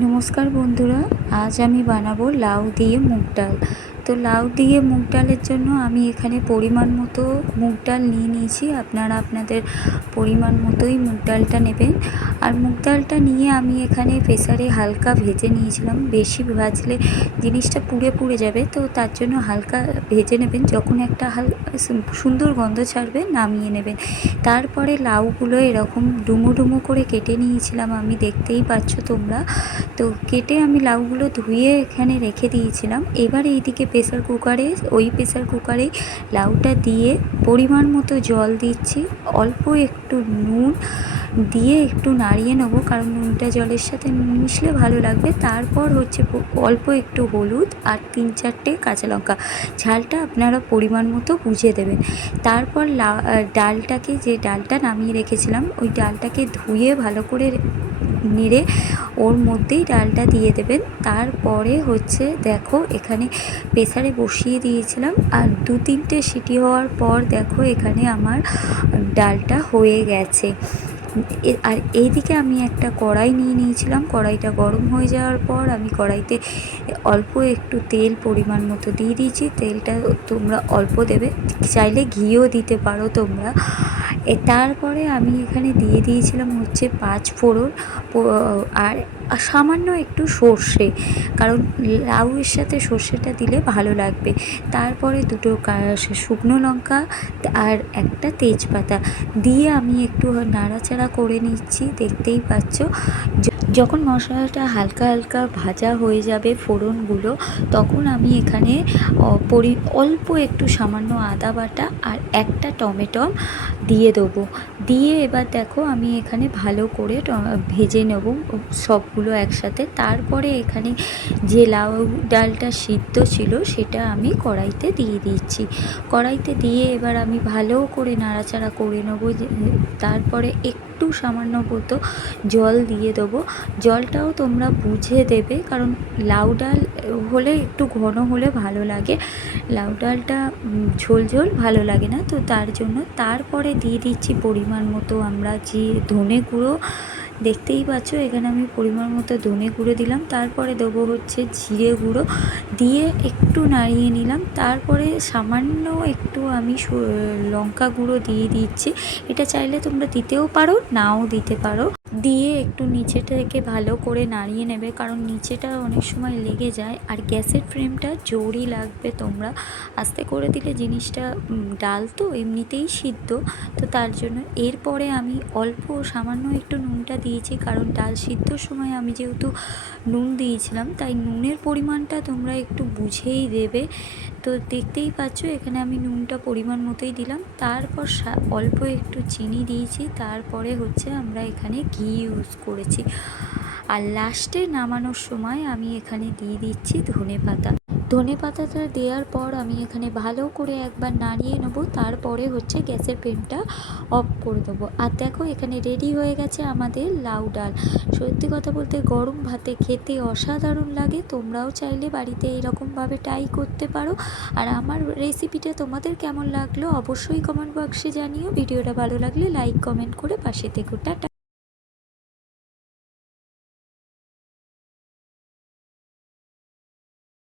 নমস্কার বন্ধুরা, আজ আমি বানাবো লাউ দিয়ে মুগ ডাল। তো লাউ দিয়ে মুগ ডালের জন্য আমি এখানে পরিমাণ মতো মুগ ডাল নিয়ে নিয়েছি। আপনারা আপনাদের পরিমাণ মতোই মুগ ডালটা নেবেন। আর মুগ ডালটা নিয়ে আমি এখানে প্রেসারে হালকা ভেজে নিয়েছিলাম। বেশি ভাজলে জিনিসটা পুড়ে পুড়ে যাবে, তো তার জন্য হালকা ভেজে নেবেন। যখন একটা হাল সুন্দর গন্ধ ছাড়বে, নামিয়ে নেবেন। তারপরে লাউগুলো এরকম ডুমো ডুমো করে কেটে নিয়েছিলাম আমি, দেখতেই পাচ্ছ তোমরা। তো কেটে আমি লাউগুলো ধুয়ে এখানে রেখে দিয়েছিলাম। এবার এইদিকে প্রেসার কুকারে, ওই প্রেসার কুকারে লাউটা দিয়ে পরিমাণ মতো জল দিচ্ছি। অল্প একটু নুন দিয়ে একটু নাড়িয়ে নেব, কারণ নুনটা জলের সাথে মিশলে ভালো লাগবে। তারপর হচ্ছে অল্প একটু হলুদ আর তিন চারটে কাঁচা লঙ্কা। ঝালটা আপনারা পরিমাণ মতো বুঝে দেবেন। তারপর ডালটাকে যে ডালটা নামিয়ে রেখেছিলাম, ওই ডালটাকে ধুয়ে ভালো করে নেড়ে ওর মধ্যেই ডালটা দিয়ে দেবেন। তারপরে হচ্ছে দেখো এখানে প্রেসারে বসিয়ে দিয়েছিলাম। আর দু তিনটে সিটি হওয়ার পর দেখো এখানে আমার ডালটা হয়ে গেছে। আর এইদিকে আমি একটা কড়াই নিয়ে নিয়েছিলাম। কড়াইটা গরম হয়ে যাওয়ার পর আমি কড়াইতে অল্প একটু তেল পরিমাণ মতো দিয়ে দিয়েছি। তেলটা তোমরা অল্প দেবে। চাইলে ঘিও দিতে পারো তোমরা। এ তারপরে আমি এখানে দিয়ে দিয়েছিলাম হচ্ছে পাঁচ ফোড়ন আর সামান্য একটু সর্ষে, কারণ লাউয়ের সাথে সর্ষেটা দিলে ভালো লাগবে। তারপরে দুটো শুকনো লঙ্কা আর একটা তেজপাতা। দিয়ে আমি একটু নাড়াচাড়া করে নিচ্ছি, দেখতেই পাচ্ছ। যখন মশলাটা হালকা হালকা ভাজা হয়ে যাবে ফোড়নগুলো, তখন আমি এখানে পরি, অল্প একটু সামান্য আদা বাটা আর একটা টমেটো দিয়ে দেবো। দিয়ে এবার দেখো আমি এখানে ভালো করে ভেজে নেব সবগুলো একসাথে। তারপরে এখানে যে লাউ ডালটা সিদ্ধ ছিল সেটা আমি কড়াইতে দিয়ে দিচ্ছি। কড়াইতে দিয়ে এবার আমি ভালো করে নাড়াচাড়া করে নেব তারপরে একটু সামান্য মতো জল দিয়ে দেবো। জলটাও তোমরা বুঝে দেবে, কারণ লাউ ডাল হলে একটু ঘন হলে ভালো লাগে। লাউ ডালটা ঝোল ঝোল ভালো লাগে না, তো তার জন্য তারপরে দিয়ে দিচ্ছি পরিমাণ মতো আমরা যে ধনে গুঁড়ো দেখতেই পাচ্ছ, এখানে আমি পরিমাণ মতো ধনে গুঁড়ো দিলাম। তারপরে দেবো হচ্ছে জিরে গুঁড়ো দিয়ে একটু নাড়িয়ে নিলাম। তারপরে সামান্য একটু আমি লঙ্কা গুঁড়ো দিয়ে দিচ্ছি। এটা চাইলে তোমরা দিতেও পারো, নাও দিতে পারো। দিয়ে একটু নিচে থেকে ভালো করে নাড়িয়ে নেবে, কারণ নিচেটা অনেক সময় লেগে যায়। আর গ্যাসের ফ্লেমটা জোরই লাগবে তোমরা। আস্তে করে দিলে জিনিসটা ডাল তো এমনিতেই সিদ্ধ। তো তার জন্য এরপরে আমি অল্প সামান্য একটু নুনটা দিয়েছি, কারণ ডাল সিদ্ধর সময় আমি যেহেতু নুন দিয়েছিলাম, তাই নুনের পরিমাণটা তোমরা একটু বুঝেই দেবে। তো দেখতেই পাচ্ছ, এখানে আমি নুনটা পরিমাণ মতোই দিলাম। তারপর অল্প একটু চিনি দিয়েছি, তারপরে হচ্ছে আমরা এখানে ঘি ইউজ করেছি। আর লাস্টে নামানোর সময় আমি এখানে দিয়ে দিচ্ছি ধনে পাতা ধনে পাতাটা দেওয়ার পর আমি এখানে ভালো করে একবার নাড়িয়ে নেব, তারপরে হচ্ছে গ্যাসের ফ্লেমটা অফ করে দেবো। আর দেখো এখানে রেডি হয়ে গেছে আমাদের লাউ ডাল। সত্যি কথা বলতে গরম ভাতে খেতে অসাধারণ লাগে, তোমরাও চাইলে বাড়িতে এরকমভাবে ট্রাই করতে পারো। আর আমার রেসিপিটা তোমাদের কেমন লাগল অবশ্যই কমেন্ট বক্সে জানিও। ভিডিওটা ভালো লাগলে লাইক কমেন্ট করে পাশে থেকো। টাটা।